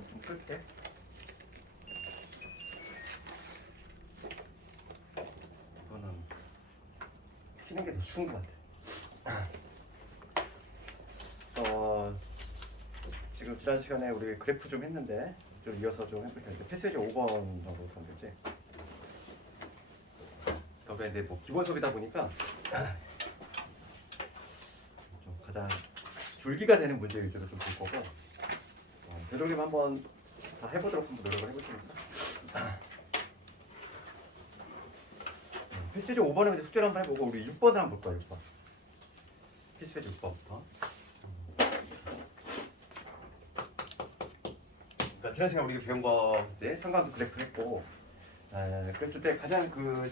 좀 끌게. 이거는 피는 게 더 쉬운 것 같아. 지금 지난 시간에 우리 그래프 좀 했는데 좀 이어서 좀 해볼게요. 이제 패스지 5번 정도 되지. 그게 이제 뭐 기본 수업이다 보니까 좀 가장 줄기가 되는 문제 위주로 좀 볼 거고, 교정님 한번 다 해보도록 한번 노력을 해보시니까. 패스지 5번은 이제 숙제를 한번 해보고 우리 6번을 한번 볼 거예요. 6번. 패스지 6번부터. 지난 시간 우리가 배운 거 이제 삼각형 그래프 했고, 그랬을 때 가장 그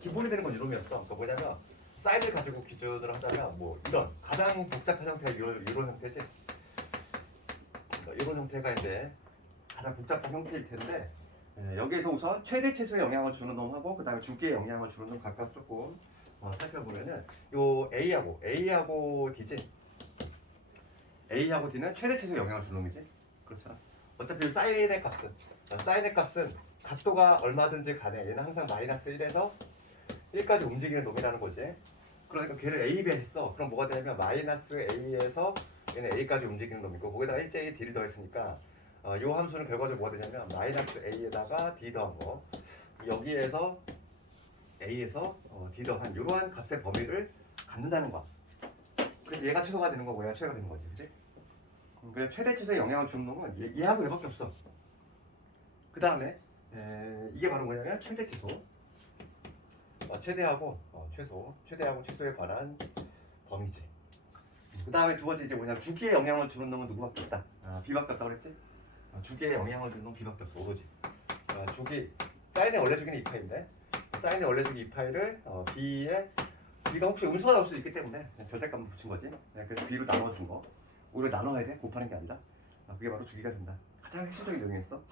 기본이 되는 건 이놈이었어. 그러니까 뭐냐면 사인을 가지고 기준으로 하자면 뭐 이런 가장 복잡한 형태가 이런 형태지. 이런 형태가 이제 가장 복잡한 형태일 텐데, 여기에서 우선 최대 최소의 영향을 주는 놈하고 그 다음에 주기에 영향을 주는 놈 각각 조금 살펴보면은 요 A하고 D지. A하고 D는 최대 최소의 영향을 주는 놈이지. 그렇잖아. 어차피 사인의 값은 각도가 얼마든지 간에 얘는 항상 마이너스 1에서 1까지 움직이는 놈이라는 거지. 그러니까 걔를 A, B 했어. 그럼 뭐가 되냐면 마이너스 A에서 얘는 A까지 움직이는 놈이고 거기다가 1j D를 더했으니까 이 함수는 결과적으로 뭐가 되냐면 마이너스 A에다가 D 더한 거, 여기에서 A에서 D 더한 이러한 값의 범위를 갖는다는 거야. 그래서 얘가 최소가 되는 거고 얘가 최소가 되는 거지, 그치? 그래서 최대 최소의 영향을 주는 놈은 얘하고 얘밖에 없어. 그 다음에 이게 바로 뭐냐면 최대 최소, 최대하고 최대하고 최소에 관한 범위지. 그 다음에 두 번째 이제 뭐냐면 주기에 영향을 주는 놈은 누구밖에 없다. B밖에 없다고 그랬지? 주기에 영향을 주는 놈 B밖에 없어. 오로지. 주기 사인의 원래 주기는 2파인데 사인의 원래 주기 2파이를 B가 혹시 음수가 나올 수도 있기 때문에 절대값만 붙인 거지. 그래서 B로 나눠준 거. 오히려 나눠야 돼. 곱하는 게 아니라. 그게 바로 주기가 된다. 가장 핵심적인 내용이었어.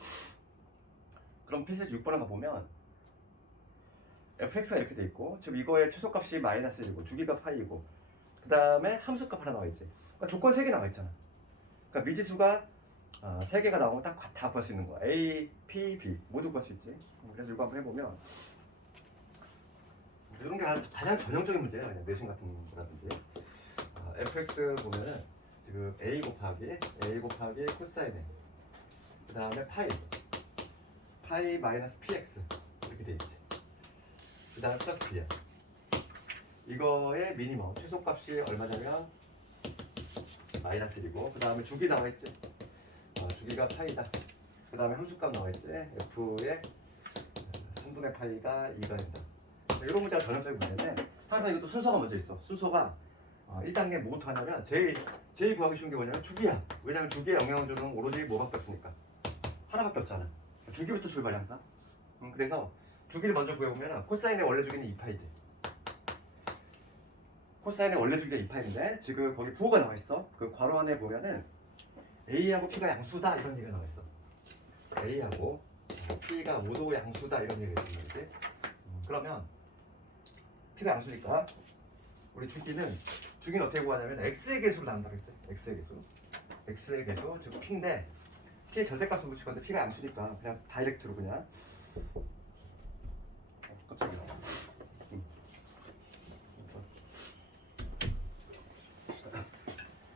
그럼 필수 6번에 가보면 fx가 이렇게 돼 있고 지금 이거의 최소값이 마이너스 1이고 주기가 파이고 그 다음에 함수값 하나 나와 있지. 그러니까 조건 3개 나와 있잖아. 그러니까 미지수가 3개가 나오면 딱 다 구할 수 있는 거야. A, P, B 모두 구할 수 있지. 그래서 이거 한번 해보면 이런 게 가장 전형적인 문제야. 그냥 내신 같은 거라든지. fx 보면은 지금 A 곱하기 코사인 A 그 다음에 파이 마이너스 px 이렇게 돼 있지. 그 다음에 플러스 b야. 이거의 미니멈 최소값이 얼마냐면 마이너스 1이고 그 다음에 주기 나와 있지. 주기가 파이다. 그 다음에 함수값 나와 있지. f의 3분의 파이가 2가 된다. 이런 문제가 전형적인 문제인데 항상 이것도 순서가 먼저 있어. 순서가 1단계 뭐부터 하냐면 제일 구하기 쉬운 게 뭐냐면 주기야. 왜냐면 주기에 영향을 주는 오로지 뭐밖에 없으니까. 하나밖에 없잖아. 주기부터 출발해 항상. 그래서 주기를 먼저 구해보면 코사인의 원래 주기는 2파이지. 코사인의 원래 주기가 2파인데 지금 거기 부호가 나와 있어. 그 괄호 안에 보면은 A하고 P가 양수다 이런 얘기가 나와 있어. A하고 P가 모두 양수다 이런 얘기가 있는 거지. 그러면 P가 양수니까 우리 주기는 어떻게 구하냐면 X의 개수로 나눈다 그랬지. X의 개수 즉 P인데 P의 절대값을 붙일 건데 P가 양수니까 그냥 다이렉트로 그냥 깜짝이야.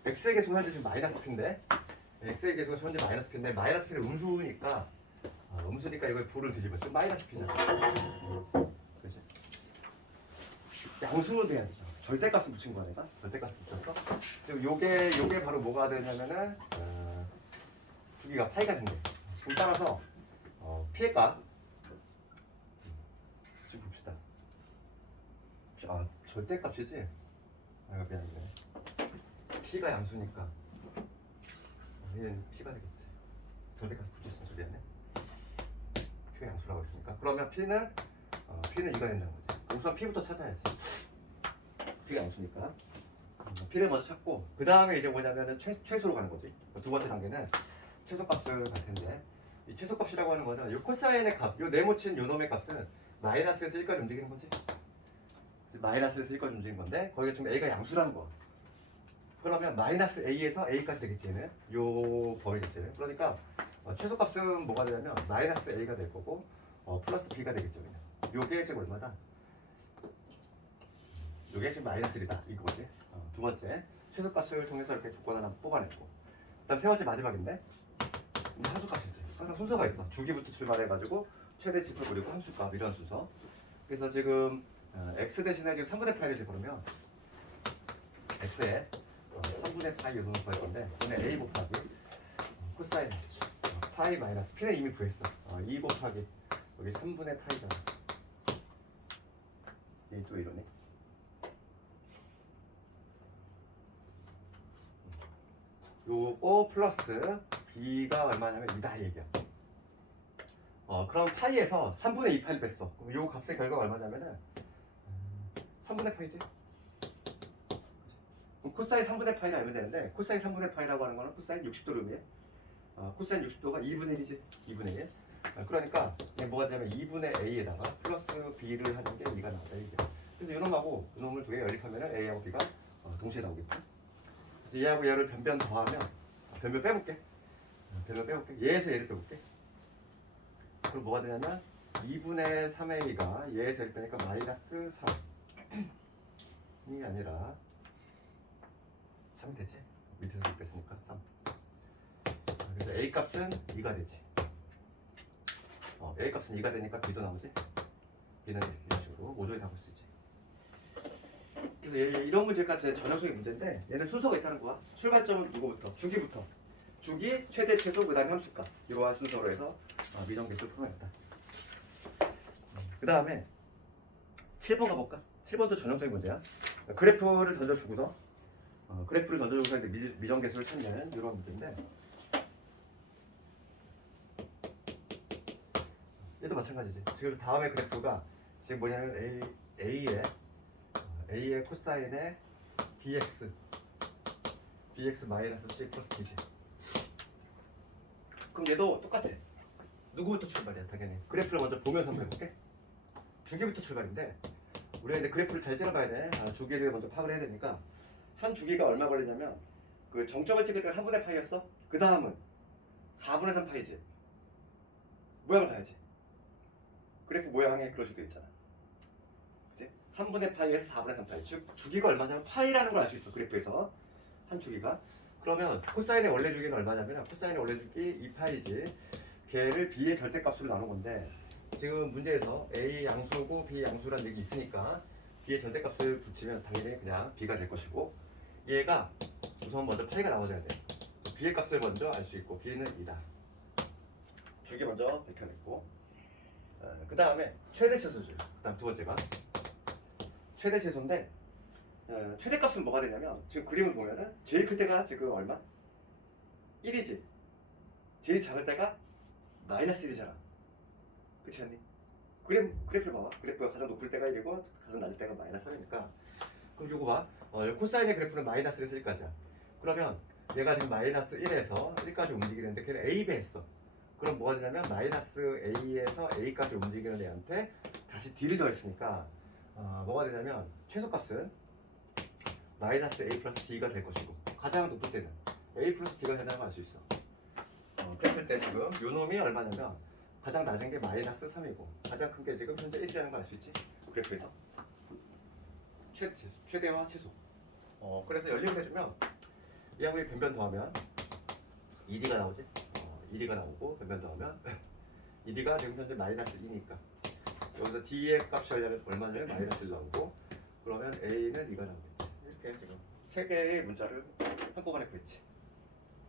X의 개수가 현재 지금 마이너스 P인데 X의 개수가 현재 마이너스 P인데 마이너스 P는 음수니까 이거에 부를 뒤집었죠. 마이너스 P잖아. 그치? 양수로 돼야 되죠. 절대값을 붙인 거야 내가. 절대값을 붙였어. 지금 요게 바로 뭐가 되냐면은 주기가 파이가 된대. 지금 따라서 P의 값 지금 봅시다. 절대값이지? 미안해. P가 양수니까 얘는 P가 되겠지. 절대값 붙였으면 미안해. P가 양수라고 했으니까 그러면 P는 2가 된다는 거지. 우선 P부터 찾아야지. P가 양수니까 P를 먼저 찾고 그 다음에 이제 뭐냐면은 최소로 가는 거지. 두 번째 단계는 최소값을 갈 텐데 이 최소값이라고 하는 거는 이 코사인의 값, 이 네모친 요 놈의 값은 마이너스에서 1까지 움직이는 거지. 마이너스에서 1까지 움직이는 건데 거기가 지금 A가 양수라는 거. 그러면 마이너스 A에서 A까지 되겠지 얘는 요 범위겠지. 그러니까 최소값은 뭐가 되냐면 마이너스 a가 될 거고 플러스 b가 되겠죠. 그냥. 요게 지금 얼마다? 요게 지금 마이너스 1이다 이거지. 두 번째 최소값을 통해서 이렇게 조건 하나 뽑아냈고, 그다음 세 번째 마지막인데 함수값이 있어요. 항상 순서가 있어. 주기부터 출발해가지고 최대치수 그리고 함수값 이런 순서. 그래서 지금 x 대신에 지금 3분의 파이를 집어넣으면 f에 3분의 파이 요소를 구할 건데, 이번에 a 곱하기 코사인 파이 마이너스 p는 이미 구했어. 2 곱하기 여기 3분의 파이잖아. 얘 또 이러네. 요거 플러스 b가 얼마냐면 2다 얘기야. 그럼 파이에서 3분의 2 파이를 뺐어. 그럼 요 값의 결과가 얼마냐면은 3분의 파이지. 그럼 코사인 3분의 파이를 알면 되는데, 코사인 3분의 파이라고 하는 거는 코사인 60도를 의미해. 코사인 60도가 2분의 1이지. 2분의 1. 그러니까 이게 뭐가 되냐면 2분의 a에다가 플러스 b를 하는 게 2가 나온다 이게. 그래서 이놈하고 이놈을 두 개 연립하면 a하고 b가 동시에 나오겠지. 그래서 얘하고 얘를 변변 더하면 변변 빼볼게. 변변 빼볼게. 얘에서 얘를 빼볼게. 그럼 뭐가 되냐면 2분의 3a가 얘에서 얘를 빼니까 마이너스 3이 아니라 3이 되지? 밑에서 6 뺐으니까 3. 그래서 a 값은 2가 되지. a 값은 2가 되니까 b도 나오지? b는 이런 식으로 모조리 다 볼 수 있지. 그래서 이런 문제가 제 전형적인 문제인데, 얘는 순서가 있다는 거야. 출발점은 누구부터? 주기부터. 주기, 최대, 최소, 그 다음에 함수값. 이러한 순서로 해서 미정계수를 풀어냈다. 그 다음에 7번 가볼까? 7번도 전형적인 문제야. 그래프를 던져주고서 이제 미정계수를 찾는 이런 문제인데, 얘도 마찬가지지. 지금 다음에 그래프가 지금 뭐냐면 A의 코사인의 bx 마이너스 c 플러스 d지. 그럼 얘도 똑같아. 누구부터 출발이야? 당연히 그래프를 먼저 보면서 한번 해볼게. 주기부터 출발인데, 우리가 이제 그래프를 잘 찔러봐야 돼. 주기를 먼저 파악을 해야 되니까, 한 주기가 얼마 걸리냐면 그 정점을 찍을 때가 3분의 파이였어. 그 다음은 4분의 3 파이지. 모양을 봐야지. 그래프 모양에 그럴 수도 있잖아. 그치? 3분의 파이에서 4분의 3 파이. 즉 주기가 얼마냐면 파이라는 걸 알 수 있어. 그래프에서 한 주기가. 그러면 코사인의 원래 주기는 얼마냐면 코사인의 원래 주기 2파이지. 걔를 b의 절대값으로 나눈 건데, 지금 문제에서 a 양수고 b 양수라는 얘기 있으니까 b의 절대값을 붙이면 당연히 그냥 b가 될 것이고, 얘가 우선 먼저 파이가 나와줘야 돼. b의 값을 먼저 알 수 있고 b는 2다. 주기 먼저 밝혀냈고, 그 다음에 최대 최소줄. 그 다음 두 번째가 최대 최소인데, 최대값은 뭐가 되냐면 지금 그림을 보면은 제일 클 때가 지금 얼마? 1이지. 제일 작을 때가 마이너스 1이잖아. 그렇지 않니? 그래프를 봐봐. 그래프가 가장 높을 때가 1이고 가장 낮을 때가 마이너스 3이니까, 그럼 요거 봐. 코사인의 그래프는 마이너스 1에서 1까지야. 그러면 얘가 지금 마이너스 1에서 1까지 움직이는데 걔는 a 배했어. 그럼 뭐가 되냐면 마이너스 a에서 a까지 움직이는 애한테 다시 d를 더했으니까 뭐가 되냐면 최소값은 마이너스 a 플러스 d가 될 것이고, 가장 높을 때는 a 플러스 d가 된다는 걸 알 수 있어. 그랬을 때 지금 요 놈이 얼마냐면 가장 낮은 게 마이너스 3이고 가장 큰 게 지금 현재 1이라는 걸 알 수 있지. 그래프에서 최대와 최소. 그래서 연립을 해주면 얘하고 변변 더하면 2d가 나오지. 2d가 나오고 변변 더하면 2d가 지금 현재 마이너스 2니까 여기서 d의 값이 얼마냐면 마이너스 1 나오고, 그러면 a는 2가 나오겠지. 이렇게 지금 세 개의 문자를 한꺼번에 구했지.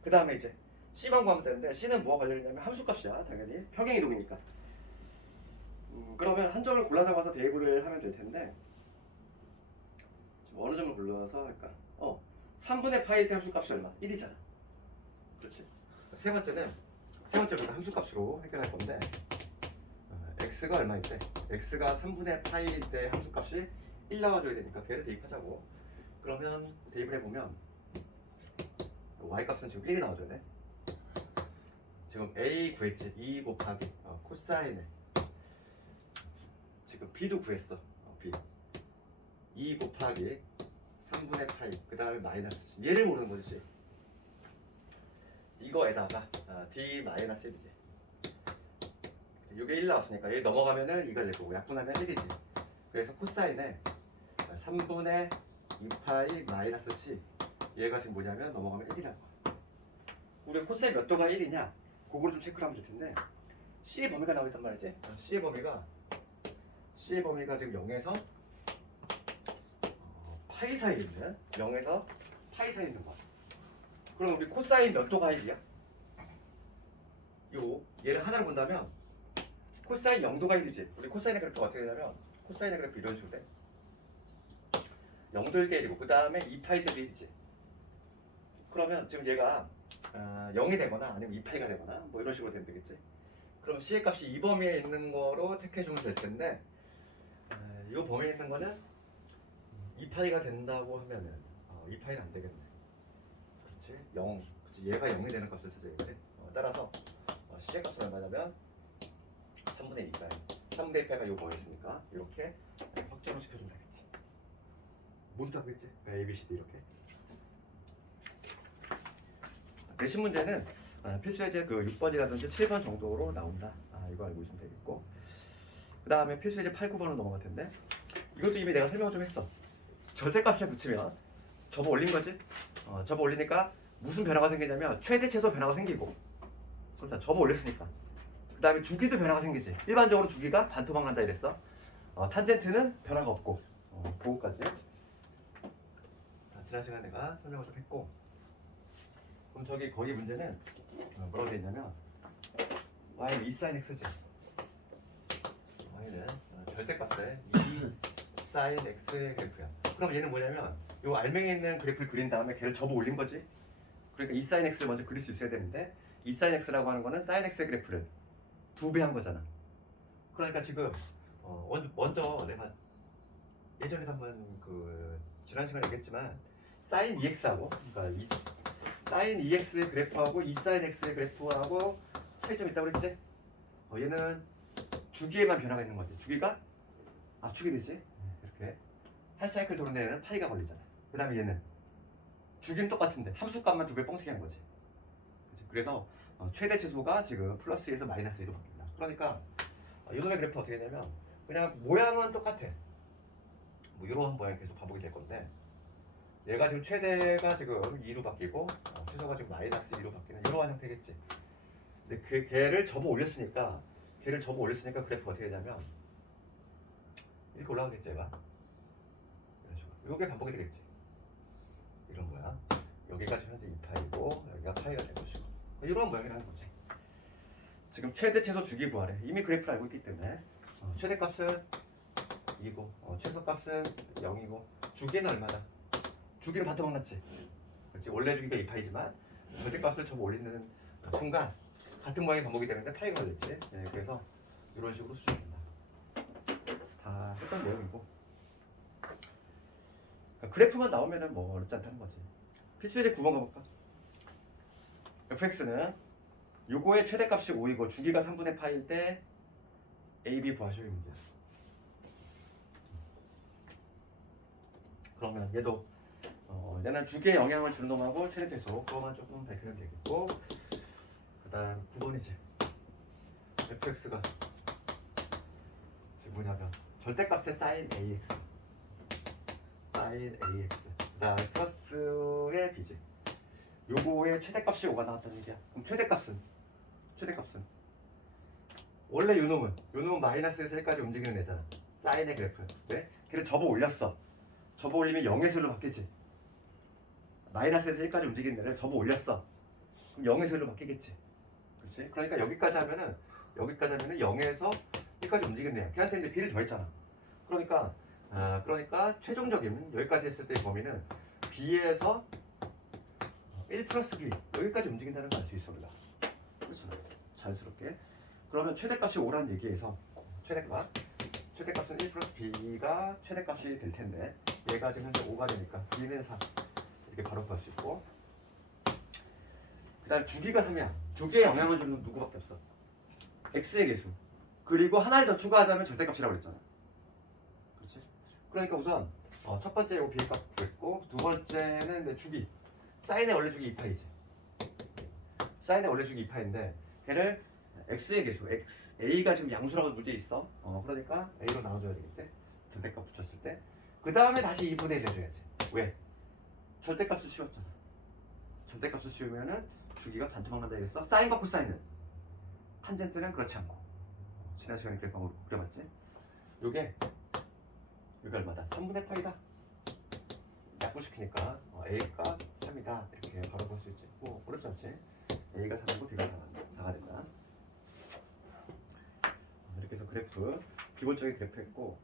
그 다음에 이제 C만 구하면 되는데, C는 뭐가 관련이냐면 함수값이야. 당연히 평행이동이니까. 그러면 한 점을 골라 잡아서 대입을 하면 될 텐데, 어느 점을 골라서 할까? 3분의 파이 때 함수값이 얼마? 1이잖아. 그렇지. 세 번째부터 함수값으로 해결할 건데, x가 얼마일 때? x가 3분의 파이일 때 함수값이 1 나와줘야 되니까 걔를 대입하자고. 그러면 대입을 해보면 y값은 지금 1이 나와줘야 돼. 지금 a 구했지. 2 곱하기 코사인에 지금 b도 구했어. b 2 곱하기 3분의 파이, 그 다음에 마이너스. 얘를 모르는 거지. 이거에다가 D-1이지. 이게 1 나왔으니까 여기 넘어가면은 2가 될 거고 약분하면 1이지. 그래서 코사인에 3분의 2파이 마이너스 C, 얘가 지금 뭐냐면 넘어가면 1이라고. 우리 코사인 몇 도가 1이냐? 그거를 좀 체크를 하면 될 텐데, C의 범위가 나와 있단 말이지. C의 범위가 지금 0에서 파이 사이에 있는, 0에서 파이 사이에 있는 거야. 그럼 우리 코사인 몇 도가 1이야? 얘를 하나로 본다면 코사인 0도가 1이지. 우리 코사인의 그래프가 어떻게 되냐면, 코사인의 그래프 이런 식으로 돼. 0도일 때 1이고 그 다음에 2파이 때 1이지. 그러면 지금 얘가 0이 되거나 아니면 2파이가 되거나 뭐 이런 식으로 되면 되겠지. 그럼 C의 값이 이 범위에 있는 거로 택해주면 될 텐데, 이 범위에 있는 거는 2파이가 된다고 하면은 2파이는 안 되겠네. 그렇지? 0. 그렇지? 얘가 0이 되는 값을 써줘야겠지. 따라서 C의 값은 얼마냐면 3분의 2파이. 3분의 2파이가 요 뭐에 있으니까 이렇게 확정을 시켜주면 되겠지. 모두 다 그랬지? A, B, C, D 이렇게. 내신 문제는 필수 예제 그 6번이라든지 7번 정도로 나온다. 이거 알고 있으면 되겠고. 그 다음에 필수 예제 8, 9번으로 넘어갈 텐데, 이것도 이미 내가 설명 좀 했어. 절대값에 붙이면 접어 올린 거지. 접어 올리니까 무슨 변화가 생기냐면 최대 최소 변화가 생기고, 그렇다. 접어 올렸으니까. 그 다음에 주기도 변화가 생기지. 일반적으로 주기가 반토막 난다 이랬어. 탄젠트는 변화가 없고. 그거까지. 지난 시간에 내가 설명을 좀 했고, 그럼 저기 거기 문제는 뭐라고 되어 있냐면 y는 2sin x지. y는 절대값에 2sin x의 그래프야. 그럼 얘는 뭐냐면 요 알맹이에 있는 그래프를 그린 다음에 걔를 접어 올린 거지. 그러니까 2sin x를 먼저 그릴 수 있어야 되는데, 2sin x라고 하는 거는 sin x의 그래프를 2배 한 거잖아. 그러니까 지금 먼저 내가 예전에 한번 그 지난 시간에 얘기했지만 sin 2x하고 그러니까 sin 2x의 그래프하고 2sin x의 그래프하고 차이점이 있다고 그랬지? 얘는 주기에만 변화가 있는 거지. 주기가 압축이 되지. 이렇게 한 사이클 도는 데는 파이가 걸리잖아. 그 다음에 얘는 주기는 똑같은데 함수값만 2배 뻥튀기 한 거지. 그래서 최대 최소가 지금 플러스 2에서 마이너스 2로 바뀐다. 그러니까 이놈의 그래프 어떻게 되냐면 그냥 모양은 똑같아. 뭐 이런 모양이 계속 반복이 될 건데, 얘가 지금 최대가 지금 2로 바뀌고 최소가 지금 마이너스 2로 바뀌는 이러한 형태겠지. 근데 걔를 접어 올렸으니까 그래프가 어떻게 되냐면 이렇게 올라가겠지. 얘가 이런 식으로. 이게 반복이 되겠지. 이런 거야. 여기가 지금 현재 2파이고 여기가 파이가 된 것이고 이런 모양이라는 거지. 지금 최대 최소 주기 구하래. 이미 그래프를 알고 있기 때문에 최대값은 2고 최소값은 0이고 주기는 얼마다? 주기는 반토막 났지. 그렇지. 원래 주기가 2파이지만 절대값을 접어 올리는 순간 같은 모양이 반복이 되는데 파이가 걸렸지. 그래서 이런 식으로 수정된다. 다 했던 내용이고, 그러니까 그래프만 나오면은 뭐 어렵지 않다는 거지. 필수 예제 9번 가볼까? fx는 요거의 최대값이 5이고 주기가 3분의 파일 때 a, b 구하시오 이 문제야. 그러면 얘도 얘는 주기에 영향을 주는 놈하고 최대 최소 그거만 조금 밝히면 되겠고, 그 다음 9번이지. fx가 지금 뭐냐면 절대값의 sin ax 그 다음 플러스의 b지. 요거의 최대값이 5가 나왔다는 얘기야. 그럼 최대값은 원래 요놈은 마이너스에서 1까지 움직이는 애잖아. 사인의 그래프였을 때 걔를 접어 올렸어. 접어 올리면 0에서 1로 바뀌지. 마이너스에서 1까지 움직이는 애를 접어 올렸어. 그럼 0에서 1로 바뀌겠지. 그렇지? 그러니까 여기까지 하면은 0에서 1까지 움직이는 애야. 걔한테 이제 b를 더했잖아. 그러니까 최종적인 여기까지 했을 때의 범위는 b에서 1 플러스 b 여기까지 움직인다는 걸 알 수 있어 우리가. 그렇죠? 자연스럽게. 그러면 최대값이 5라는 얘기에서 최대값은 1 플러스 b가 최대값이 될 텐데, 얘가 지금 현재 5가 되니까 b는 3 이렇게 바로 구할 수 있고, 그 다음 주기가 3이야. 주기에 영향을 주는 건 누구밖에 없어. x의 개수. 그리고 하나를 더 추가하자면 절대값이라고 그랬잖아. 그렇지? 그러니까 우선 첫 번째 이거 b의 값 구했고, 두 번째는 내 주기. 사인의 원래 주기 2파이지. 사인의 원래 주기 2파인데 걔를 x의 개수 x a가 지금 양수라고 문제에 있어. 그러니까 a로 나눠줘야 되겠지. 절대값 붙였을 때. 그 다음에 다시 2분의 1 해줘야지. 왜? 절대값을 씌웠잖아. 절대값을 씌우면은 주기가 반토막 난다 이랬어. 사인과 코사인은 탄젠트는 그렇지 않고. 지난 시간에 그래프 그려봤지? 요게 얼마다? 3분의 파이다. 약분시키니까 a가 3이다 이렇게 바로 볼 수 있지. 뭐 어렵지 않지? a가 3이고 b가 4가 된다. 이렇게 해서 그래프 기본적인 그래프 했고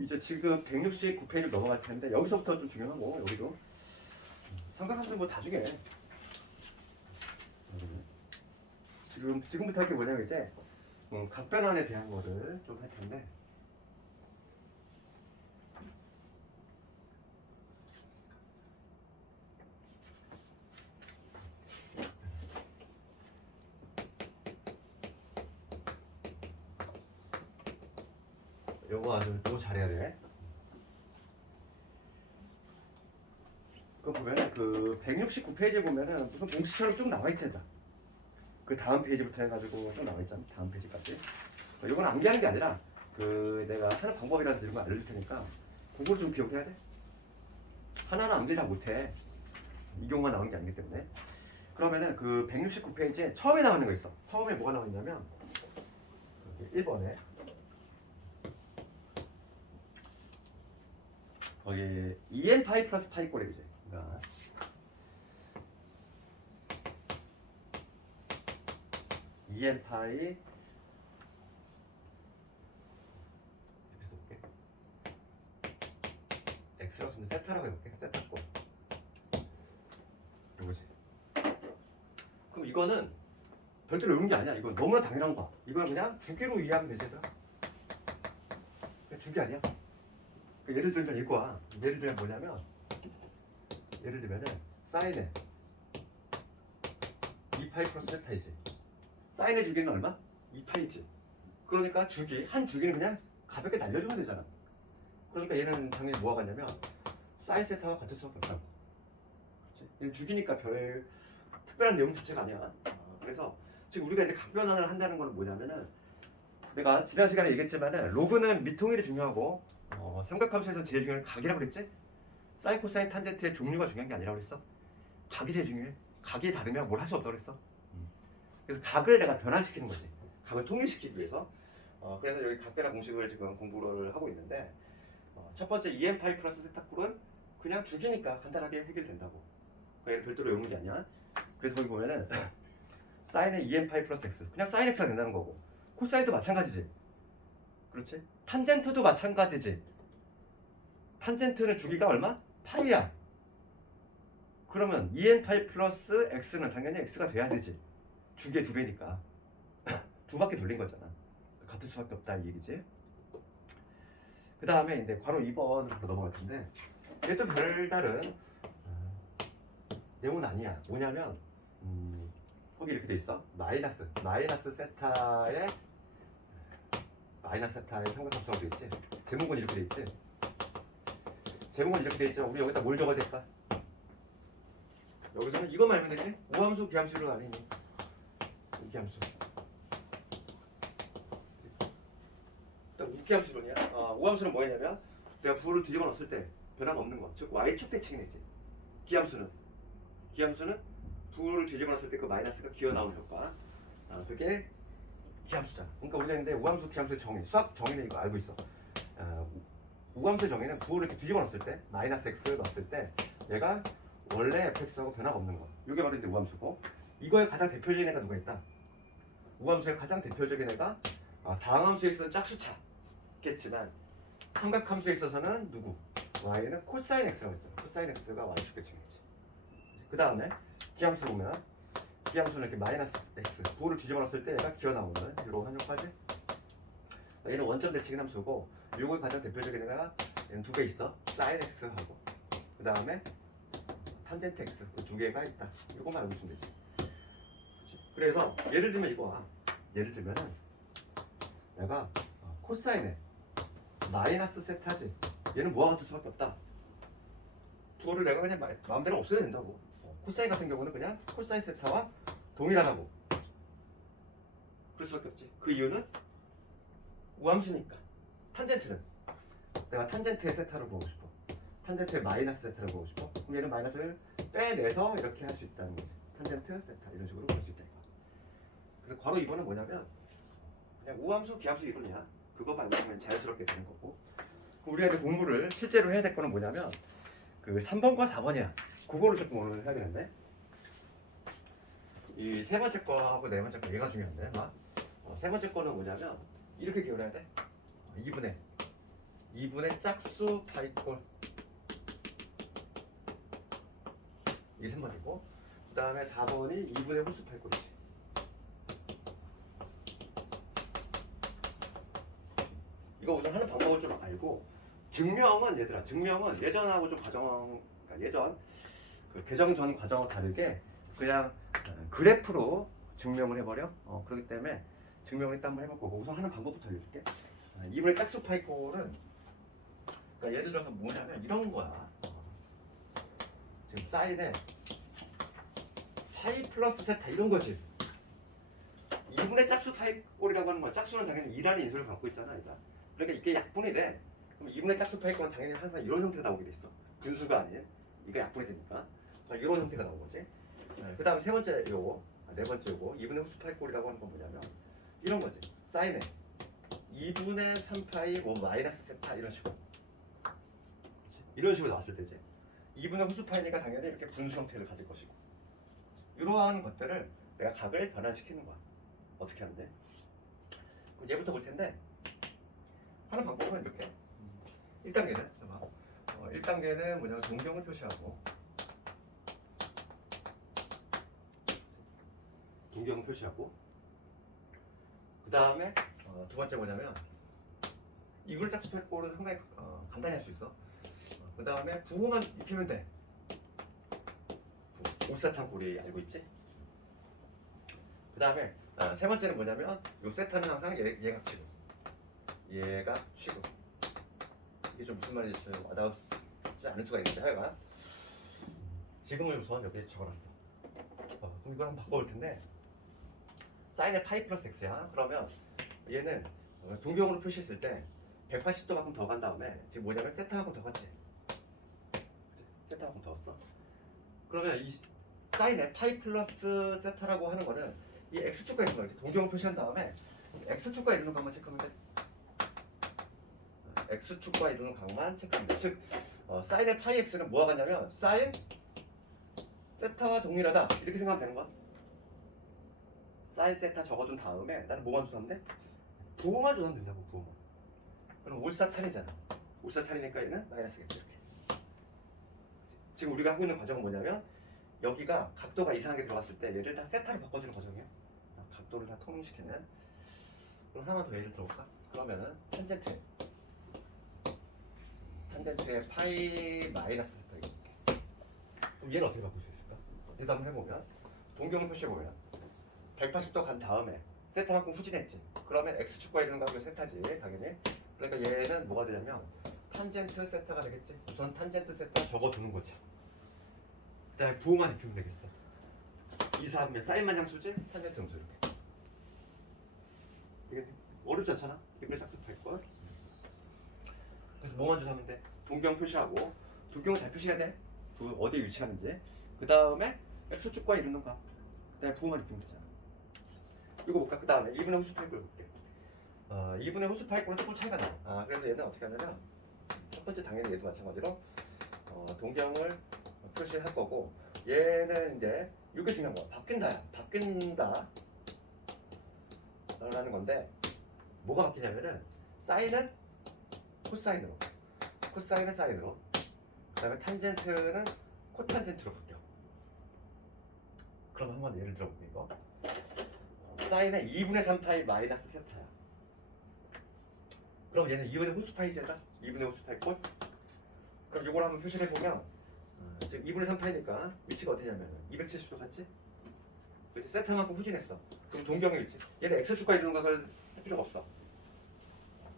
이제 지금 169페이지 넘어갈 텐데 여기서부터 좀 중요하고 여기도 삼각함수 뭐 다 중요해. 지금부터 할 게 뭐냐면 이제 각변환에 대한 거를 좀 할 텐데 요거 아주 또 잘해야 돼. 그거 보면은 그 169페이지에 보면은 무슨 공식처럼 쭉 나와 있잖아. 그 다음 페이지부터 해가지고 쭉 나와 있잖아. 다음 페이지까지. 이건 암기하는 게 아니라 그 내가 하는 방법이라든지 이런 거 알려줄 테니까 그걸 좀 기억해야 돼. 하나는 암기를 다 못해. 이 경우만 나오는 게 아니기 때문에. 그러면은 그 169페이지에 처음에 나오는 거 있어. 처음에 뭐가 나와 있냐면 1번에 거기 2n 파이 플러스 파이 꼴이지. 그러니까 2n 파이 이렇게 써볼게. x라고 쓰면 세타라고 해볼게. 세타 꼴. 이거지. 그럼 이거는 별도로 외우는 게 아니야. 이건 너무나 당연한 거야. 이거는 그냥 주기로 이해하면 되지. 주기 아니야. 예를 들면 이거야. 예를 들면 뭐냐면 예를 들면은 사인에 2파이 플러스 세타이지. 사인의 주기는 얼마? 2파이지. 그러니까 주기 한 주기는 그냥 가볍게 날려주면 되잖아. 그러니까 얘는 당연히 뭐가 같냐면 사인 세타와 같을 수밖에 없다고. 그렇지? 얘는 주기니까 별 특별한 내용 자체가 아니야. 그래서 지금 우리가 이제 각변환을 한다는 건 뭐냐면은 내가 지난 시간에 얘기했지만은 로그는 미통일이 중요하고 삼각함수에서 제일 중요한 각이라고 그랬지? 사인, 코사인, 탄젠트의 종류가 중요한 게 아니라고 그랬어? 각이 제일 중요해. 각이 다르면 뭘 할 수 없다고 그랬어? 그래서 각을 내가 변화시키는 거지. 각을 통일시키기 위해서. 그래서 여기 각변화 공식을 지금 공부를 하고 있는데 첫 번째 2n 파이 플러스 세타꼴은 그냥 주기니까 간단하게 해결된다고. 얘를 별도로 외우는 게 아니야. 그래서 거기 보면은 사인의 2n 파이 플러스 x 그냥 사인 x가 된다는 거고 코사인도 마찬가지지. 그렇지? 탄젠트도 마찬가지지. 탄젠트는 주기가 얼마? 파이야. 그러면 2n 파이 플러스 x는 당연히 x가 돼야 되지. 주기의 2배니까. 두 바퀴 돌린 거잖아. 같을 수밖에 없다 이 얘기지. 그 다음에 이제 바로 2번으로 넘어갈 텐데 얘도 별다른 내용은 아니야. 뭐냐면 거기 이렇게 돼 있어. 마이너스 세타의 삼각함수라고 돼 있지. 제목은 이렇게 돼 있지. 제목은 이렇게 돼 있죠. 우리 여기다 뭘 적어야 될까? 여기서는 이것만 알면 되지. 우함수, 기함수로 나뉘니 우기함수. 우기함수론이야. 우함수는 뭐냐면 내가 부호를 뒤집어 놓았을 때 변화가 없는 거. 즉 y축 대칭이지. 기함수는 부호를 뒤집어 놨을 때 그 마이너스가 기어 나오는 효과. 그게 기함수잖아. 그러니까 우리가 근데 우함수, 기함수의 정의, 수학 정의는 이거 알고 있어. 우함수의 정의는 부호를 이렇게 뒤집어 놨을 때 마이너스 x 놨을 때 얘가 원래 fx하고 변화가 없는 거. 이게 바로 이제 우함수고 이거의 가장 대표적인 애가 누가 있다? 우함수의 가장 대표적인 애가 다항함수에 있어서는 짝수차겠지만 삼각함수에 있어서는 누구? y는 코사인 x라고 했잖아. 코사인 x가 y축 대칭이지. 그 다음에 기함수 보면 기함수는 이렇게 마이너스 x 부호를 뒤집어 놨을 때 얘가 기어 나오는 이런 효과지. 얘는 원점 대칭인 함수고 요거의 가장 대표적인 애가 얘는 두 개 있어. 사인 x하고 그 다음에 탄젠트 x 그 두 개가 있다. 이거만 알고 있으면 되지. 그래서 예를 들면 이거야. 예를 들면은 내가 코사인에 마이너스 세타지. 얘는 뭐와 같을 수밖에 없다. 부호를 내가 그냥 마음대로 없애야 된다고. 코사인 같은 경우는 그냥 코사인 세타와 동일하다고 그럴 수밖에 없지. 그 이유는 우함수니까. 탄젠트는 내가 탄젠트의 세타를 구하고 싶어. 탄젠트의 마이너스 세타를 구하고 싶어. 그럼 얘는 마이너스를 빼내서 이렇게 할 수 있다는 거지. 탄젠트 세타 이런 식으로 구할 수 있다. 그래서 괄호 2번은 뭐냐면 그냥 우함수, 기함수 이론이야. 그거만 알면 자연스럽게 되는 거고. 우리가 이제 공부를 실제로 해야 될 거는 뭐냐면 그 3번과 4번이야. 그거를 조금 오늘 해야 되는데 이 세 번째 거하고 네 번째 거 얘가 중요한데 세 번째 거는 뭐냐면 이렇게 기울여야 돼. 2분의 짝수 파이꼴 이게 3번이고 그 다음에 4번이 2분의 홀수 파이꼴이지. 이거 우선 하는 방법을 좀 알고 증명은 얘들아 증명은 예전하고 좀 과정 그러니까 예전 그 개정 전 과정과 다르게 그냥 그래프로 증명을 해버려. 그렇기 때문에 증명을 일단 한번 해볼 거고 우선 하는 방법부터 알려줄게. 2분의 짝수 파이꼴은 그러니까 예를 들어서 뭐냐면 이런 거야. 지금 사인에 파이 플러스 세타 이런 거지. 2분의 짝수 파이꼴이라고 하는 거야. 짝수는 당연히 2라는 인수를 갖고 있잖아. 그러니까 이게 약분이 돼. 그럼 2분의 짝수 파이꼴은 당연히 항상 이런 형태가 나오게 돼 있어. 분수가 아닌. 이게 약분이 되니까. 이런 형태가 나온 거지. 그 다음에 세 번째 요거, 네 번째 요거 2분의 홀수 파이꼴이라고 하는 건 뭐냐면 이런 거지. 사인에 2분의 3파이 뭐 마이너스 세타 이런 식으로. 이런 식으로 나왔을 때지. 2분의 홀수 파이니까 당연히 이렇게 분수 형태를 가질 것이고. 이러한 것들을 내가 각을 변환시키는 거야. 어떻게 하는데? 그럼 얘부터 볼 텐데 하는 방법은 이렇게 1단계는 1단계는 뭐냐면 동경을 표시하고 동경을 표시하고 그 다음에 두 번째 뭐냐면 이걸 짝수 파이꼴은 상당히 간단히 할 수 있어. 그 다음에 부호만 익히면 돼. 오사탄 우리 알고 있지? 그 다음에 세 번째는 뭐냐면 요 세타는 항상 얘가 치고 얘가 치고 이게 좀 무슨 말인지 좀 와닿지 않을 수가 있는데 하여간 지금은 우선 여기에 적어놨어. 그럼 이걸 한번 바꿔볼 텐데 사인의 파이 플러스 x야. 그러면 얘는 동경으로 표시했을 때 180도만큼 더 간 다음에 지금 뭐냐면 세타만큼 더 갔지. 세타만큼 더 갔어. 그러면 이 사인의 파이 플러스 세타라고 하는 거는 이 x축과 있는 걸 동경으로 표시한 다음에 x축과 이루는 각만 체크하면 돼. x축과 이루는 각만 체크하면 돼. 즉 사인의 파이 x는 뭐가 같냐면 사인 세타와 동일하다 이렇게 생각하면 되는 거야. 사인 세타 적어준 다음에 나는 뭐만 조사하면 돼? 부호만 조사하면 된다고. 부호만. 그럼 올사탄이잖아. 올사탄이니까 얘는 마이너스겠지. 이렇게. 지금 우리가 하고 있는 과정은 뭐냐면 여기가 각도가 이상하게 들어갔을 때 얘를 다 세타로 바꿔주는 과정이야. 각도를 다 통일시키는. 그럼 하나만 더 예를 들어볼까? 그러면은 탄젠트의 파이 마이너스 세타 이렇게. 그럼 얘는 어떻게 바꿀 수 있을까? 얘도 한번 해보면 동경을 표시해보면 180도 간 다음에 세타만큼 후진했지. 그러면 x축과 이루는 각이 세타지 당연히. 그러니까 얘는 뭐가 되냐면 탄젠트 세타가 되겠지. 우선 탄젠트 세타 적어두는 거지. 그 다음에 부호만 입히면 되겠어. 2, 3면 사인만 양수지? 탄젠트 음수 이렇게. 이게 어렵지 않잖아? 이번에 짝수파 있고. 그래서 뭐만 조사하면 돼? 동경 표시하고 동경을 잘 표시해야 돼. 어디에 위치하는지. 그 다음에 x축과 이루는 각. 그 다음에 부호만 입히면 되잖아. 이거 볼까? 그 다음에 2분의 홀수 파이꼴 볼게. 2분의 홀수 파이꼴은 조금 차이가 나. 그래서 얘는 어떻게 하냐면 첫 번째 당연히 얘도 마찬가지로 동경을 표시할 거고 얘는 이제 이게 중요한 거야. 바뀐다 라는 건데 뭐가 바뀌냐면은 사인은 코사인으로 코사인은 사인으로 그 다음에 탄젠트는 코탄젠트로 바뀌어. 그럼 한번 예를 들어볼게. 이거 사인의 2분의 3파이 마이너스 세타야. 그럼 얘는 2분의 홀수 파이제다. 2분의 홀수 파이꼴. 그럼 이걸 한번 표시를 해보면 지금 2분의 3파이니까 위치가 어디냐면 270도 같지? 세타만큼 후진했어. 그럼 동경의 위치. 얘는 x축과 이루는 각을 할 필요가 없어.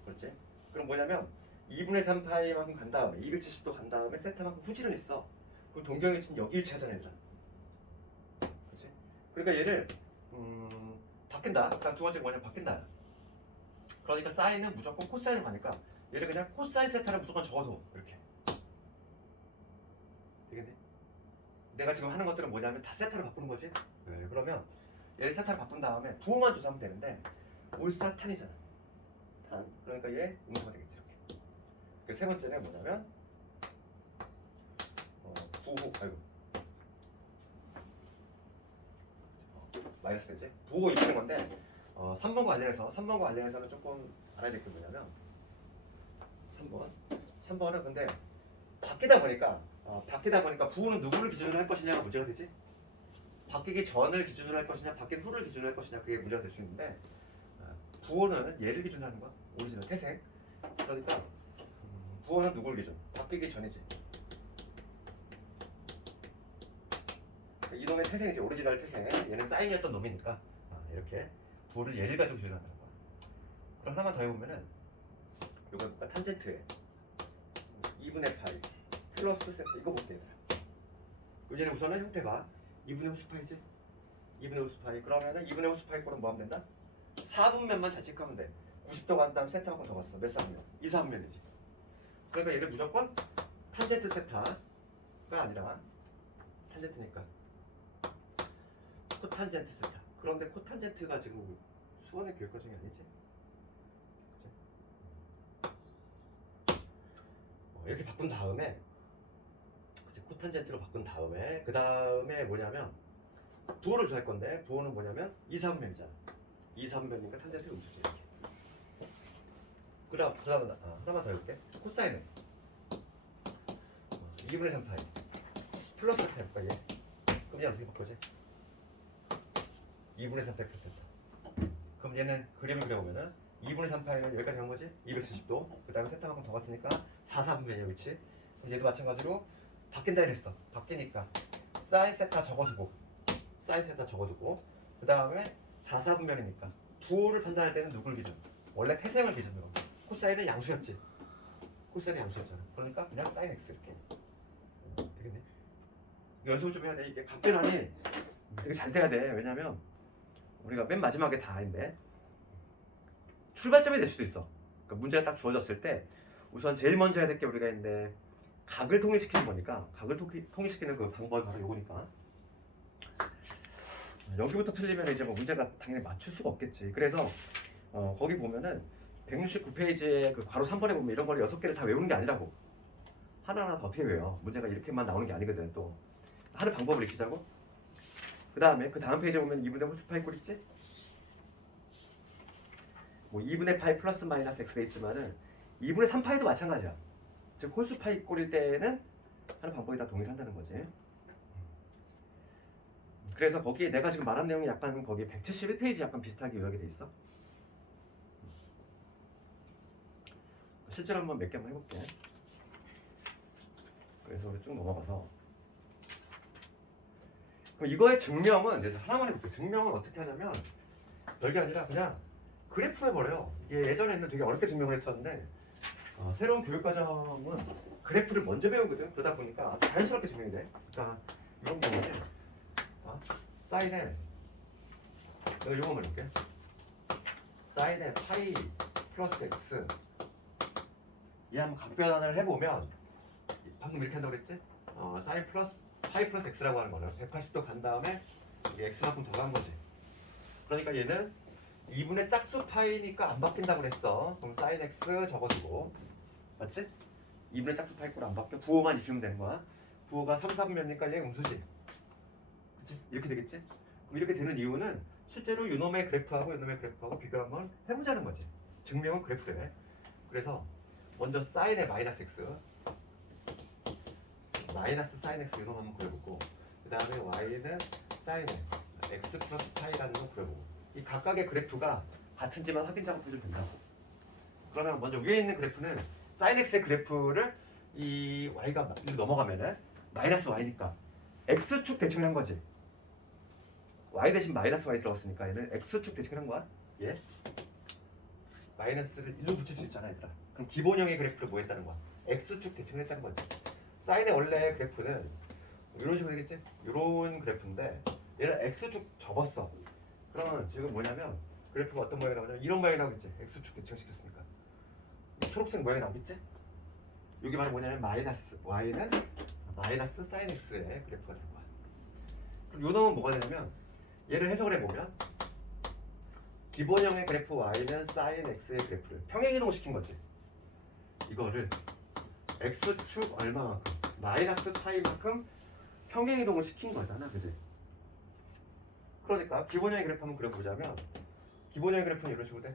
그렇지? 그럼 뭐냐면 2분의 3파이만큼 간 다음에 270도 간 다음에 세타만큼 후진을 했어. 그럼 동경의 위치는 여기 위치하잖아 얘들아. 그러니까 얘를 바뀐다. 그러니까 두 번째가 뭐냐 바뀐다. 그러니까 사인은 무조건 코사인으로 가니까 얘를 그냥 코사인 세타를 무조건 적어도 이렇게 되겠네. 내가 지금 하는 것들은 뭐냐면 다 세타로 바꾸는 거지. 네, 그러면 얘를 세타로 바꾼 다음에 부호만 조사하면 되는데 올사 탄이잖아. 탄. 그러니까 얘 음수가 되겠지 이렇게. 그 세 번째는 뭐냐면 부호 아이고 마이너스 되지. 부호 입히는 건데 3번과 관련해서는 조금 알아야 될 게 뭐냐면 3번은 근데 바뀌다 보니까 부호는 누구를 기준으로 할 것이냐가 문제가 되지. 바뀌기 전을 기준으로 할 것이냐 바뀐 후를 기준으로 할 것이냐 그게 문제가 될 수 있는데 부호는 얘를 기준으로 하는 거야. 오리지널 태생. 그러니까 부호는 누구를 기준? 바뀌기 전이지. 이놈의 태생이지. 오리지널 태생. 얘는 사인이었던 놈이니까 이렇게 부호를 얘를 가지고 기준한다는 거야. 그럼 하나만 더 해보면은 요거 탄젠트에 2분의 파이 플러스 세타 이거 볼게 얘들아. 얘는 우선은 형태가 2분의 호수파이지. 2분의 호수파이. 그러면은 2분의 호수파이 꼴은 뭐 하면 된다? 4분면만 잘 체크하면 돼. 90도 간 다음 세타 한번 더 갔어. 몇 4분면? 2, 4분면이지. 그러니까 얘를 무조건 탄젠트 세타가 아니라 탄젠트니까 코탄젠트 세타. 그런데 코탄젠트가 지금 수원의 교육 과정이 아니지? 그치? 이렇게 바꾼 다음에 코탄젠트로 바꾼 다음에 그 다음에 뭐냐면 부호를 조사할 건데 부호는 뭐냐면 2, 4분면이잖아. 2, 4분면이니까 탄젠트 음수지 이렇게. 그다음 하나만 더 해볼게. 코사인은 2분의 3파이 플러스 세타 해볼까 얘? 그럼 얘 어떻게 바꾸지? 2분의 3파이 플러스 세타. 그럼 얘는 그림을 그려보면은 2분의 3파이는 여기까지 간 거지? 270도. 그 다음에 세타만큼 더 갔으니까 4, 4분면이야 그치? 얘도 마찬가지로 바뀐다 이랬어. 바뀌니까 사인 세타 적어두고 그 다음에 4, 4분면이니까 부호를 판단할 때는 누굴 기준? 원래 태생을 기준으로. 코사인은 양수였지. 코사인은 양수였잖아. 그러니까 그냥 사인 x 이렇게 되겠네. 연습을 좀 해야 돼. 이게 각변환이 되게 잘 돼야 돼. 왜냐면 우리가 맨 마지막에 다인데 출발점이 될 수도 있어. 그러니까 문제가 딱 주어졌을 때 우선 제일 먼저 해야 될 게 우리가 있는데 각을 통일시키는 거니까 각을 통일시키는 그 방법이 바로 요거니까 여기부터 틀리면 이제 뭐 문제가 당연히 맞출 수가 없겠지. 그래서 거기 보면은 169페이지에 그 괄호 3번에 보면 이런 걸 6개를 다 외우는 게 아니라고. 하나하나 다 어떻게 외워. 문제가 이렇게만 나오는 게 아니거든. 또 하는 방법을 익히자고. 그 다음 페이지에 보면 2분의 호수 파이 꼴 있지? 뭐 2분의 파이 플러스 마이너스 x가 있지만은 2분의 3파이도 마찬가지야. 즉 홀수 파이 꼴일 때는 하는 방법이 다 동일한다는 거지. 그래서 거기에 내가 지금 말한 내용이 약간 거기 171페이지 약간 비슷하게 요약이 돼 있어. 실제로 한번 몇 개 한번 해볼게. 그래서 우리 쭉 넘어가서 그럼 이거의 증명은 이제 하나만 해볼게. 증명은 어떻게 하냐면 별게 아니라 그냥 그래프 해버려요. 이게 예전에는 되게 어렵게 증명을 했었는데 새로운 교육과정은 그래프를 먼저 배우거든. 그러다 보니까 아주 자연스럽게 증명이 돼. 그러니까 이런 경우는 사인에 내가 이거만 해볼게. 사인에 파이 플러스 x 이 한번 각변환을 해보면 방금 이렇게 한다고 그랬지? 사인 플러스 파이 플러스 x라고 하는 거는 180도 간 다음에 이게 x만큼 더 간 거지. 그러니까 얘는 2분의 짝수 파이니까 안 바뀐다고 그랬어. 그럼 사인 x 적어주고 맞지? 2분의 짝수 파이 꼴 안 바뀌어. 부호만 익히면 되는 거야. 부호가 3, 4분면이니까 얘 음수지. 그치? 이렇게 되겠지? 그럼 이렇게 되는 이유는 실제로 이놈의 그래프하고 이놈의 그래프하고 비교를 한번 해보자는 거지. 증명은 그래프래. 그래서 먼저 사인의 마이너스 x 마이너스 사인 x 이거 한번 그려보고 그 다음에 y는 사인의 x 플러스 파이라는 거 그려보고 이 각각의 그래프가 같은지만 확인 작업해주면 된다고. 그러면 먼저 위에 있는 그래프는 사인 x의 그래프를 이 y가 넘어가면은 마이너스 y니까 x축 대칭을 한 거지. y 대신 마이너스 y 들어갔으니까 얘는 x축 대칭을 한 거야. 예? 마이너스를 1로 붙일 수 있잖아 얘들아. 그럼 기본형의 그래프를 뭐 했다는 거야? x축 대칭을 했다는 거지. 사인의 원래 그래프는 이런 식으로 되겠지? 이런 그래프인데 얘는 x축 접었어. 그러면 지금 뭐냐면 그래프가 어떤 모양이 나오냐면 이런 모양이 나오겠지. x축 대칭 시켰으니까 초록색 모양이 나오겠지. 여기 바로 뭐냐면 마이너스 y는 마이너스 사인 x의 그래프가 될 거야. 그럼 요 놈은 뭐가 되냐면 얘를 해석을 해보면 기본형의 그래프 y는 사인 x의 그래프를 평행이동 시킨 거지. 이거를 x축 얼마만큼 마이너스 파이만큼 평행이동을 시킨 거잖아, 그지? 그러니까 기본형의 그래프 한번 그려보자면 기본형의 그래프는 이런 식으로 돼.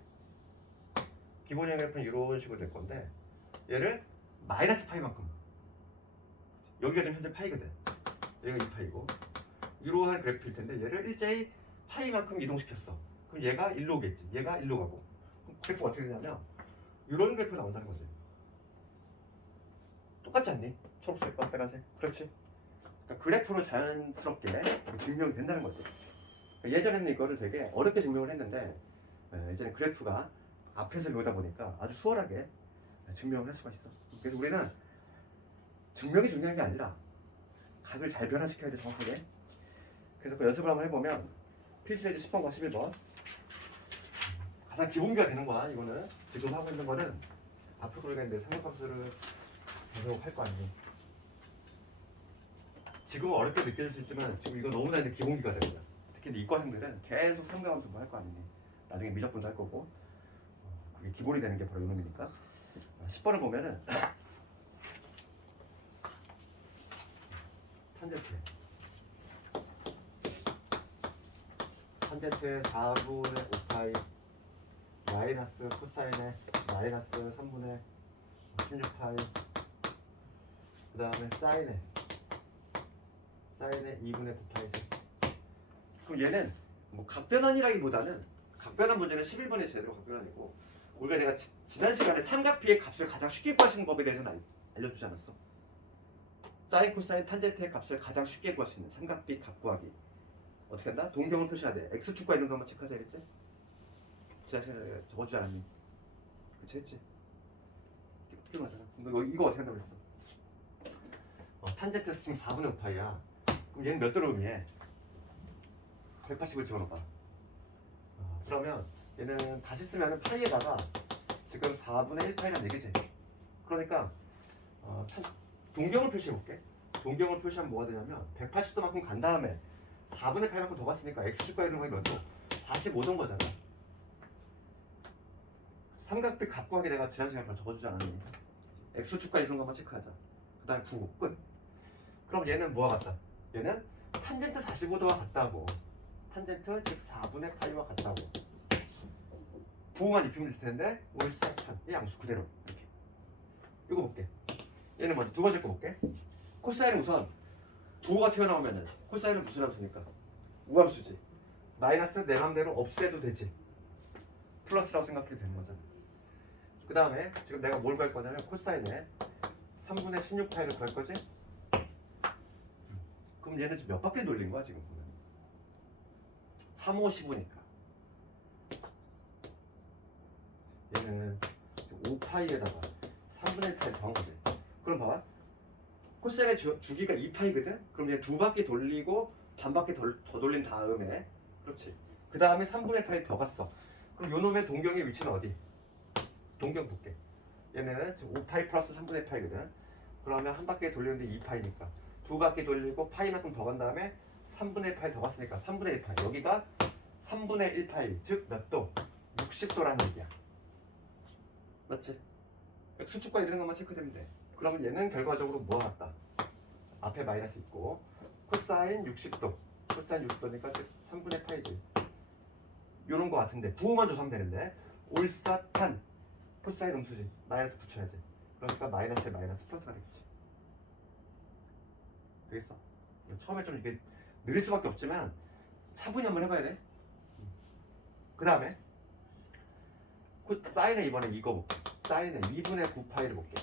기본형의 그래프는 이런 식으로 될 건데 얘를 마이너스 파이만큼, 여기가 지금 현재 파이거든. 얘가 2파이고 이러한 그래프일 텐데 얘를 일제히 파이만큼 이동시켰어. 그럼 얘가 1로 오겠지. 얘가 1로 가고. 그럼 그래프가 어떻게 되냐면 이런 그래프가 나온다는 거지. 똑같지 않니? 초록색과 빨간색. 그렇지. 그러니까 그래프로 자연스럽게 증명이 된다는 거지. 그러니까 예전에는 이거를 되게 어렵게 증명을 했는데 이제는 그래프가 앞에서 배우다 보니까 아주 수월하게 증명을 할 수가 있어. 그래서 우리는 증명이 중요한 게 아니라 각을 잘 변화시켜야 돼, 정확하게. 그래서 그 연습을 한번 해보면 필수예제 10번과 11번 가장 기본기가 되는 거야. 이거는 지금 하고 있는 거는 앞으로 그러겠는데 삼각함수를 계속 할 거 아니니. 지금은 어렵게 느껴질 수 있지만 지금 이거 너무나 이제 기본기가 됩니다. 특히 이과생들은 계속 삼각함수 뭐 할 거 아니니. 나중에 미적분도 할 거고 그게 기본이 되는 게 바로 이놈이니까. 10번을 보면은 탄젠트의 4분의 5파이 마이너스 코사인의 마이너스 3분의 16파이 그 다음에 사인의 2분의 9파이지. 그럼 얘는 뭐 각변환이라기보다는 각변환 문제는 11번이 제대로 각변환이고 우리가 내가 지난 시간에 삼각비의 값을 가장 쉽게 구하시는 법에 대해서는 알려주지 않았어? 사인, 코사인, 탄젠트의 값을 가장 쉽게 구할 수 있는 삼각비 값 구하기 어떻게 한다? 동경을 표시해야 돼. x축과 있는 거 한번 체크하자 했지? 지난 시간에 적어주지 않았니? 그치 했지? 어떻게 맞아? 이거 어떻게 한다고 했어? 탄젠트 지금 4분의 5파이야. 그럼 얘는 몇 도로 의미해? 180을 집어넣어봐. 그러면 얘는 다시 쓰면 파이에다가 지금 4분의 1파이란 얘기지. 그러니까 동경을 표시해볼게. 동경을 표시하면 뭐가 되냐면 180도만큼 간 다음에 4분의 8만큼 더 갔으니까 x축과 이런 거 몇 도? 45도인 거잖아. 삼각비 값 구하기 내가 지난 시간에 적어주지 않았니? x축과 이런 거 한번 체크하자. 그 다음에 부호 끝. 그럼 얘는 뭐와 같다? 얘는 탄젠트 45도와 같다고. 탄젠트 즉 4분의 8와 같다고. 부호만 입히면 될 텐데 올사탄 이 양수 그대로 이렇게. 이거 볼게. 얘는 먼저 두 번째 거 볼게. 코사인은 우선 부호가 튀어나오면은 코사인은 무슨 함수니까? 우함수지. 마이너스 내 맘대로 없애도 되지. 플러스라고 생각해도 되는 거잖아. 그 다음에 지금 내가 뭘 구할 거냐면 코사인에 3분의 16파이를 구할 거지? 그럼 얘는 지금 몇 바퀴 돌린 거야 지금 보면? 3, 5, 15니까 얘는 5파이에다가 3분의 1파이 더한 거지. 그럼 봐봐. 코사인의 주기가 2파이거든? 그럼 얘 두 바퀴 돌리고 반 바퀴 더 돌린 다음에 그렇지. 그 다음에 3분의 1파이 더 갔어. 그럼 요 놈의 동경의 위치는 어디? 동경 볼게. 얘는 지금 5파이 플러스 3분의 1파이거든? 그러면 한 바퀴 돌리는데 2파이니까 두 바퀴 돌리고 파이만큼 더 간 다음에 3분의 1파이 더 갔으니까 3분의 1파이. 여기가 3분의 1파이 즉 몇 도? 60도라는 얘기야. 맞지? x축과 이런 것만 체크되면 돼. 그러면 얘는 결과적으로 뭐가 같다? 앞에 마이너스 있고 코사인 60도 코사인 60도니까 즉 3분의 파이지. 요런 거 같은데 부호만 조사하면 되는데 올사탄 코사인 음수지. 마이너스 붙여야지. 그러니까 마이너스에 마이너스 플러스가 되겠지. 되겠어? 처음에 좀 이게 느릴 수밖에 없지만 차분히 한번 해봐야 돼. 그 다음에 사인에 이번에 이거 볼게. 사인에 2분의 9파이를 볼게.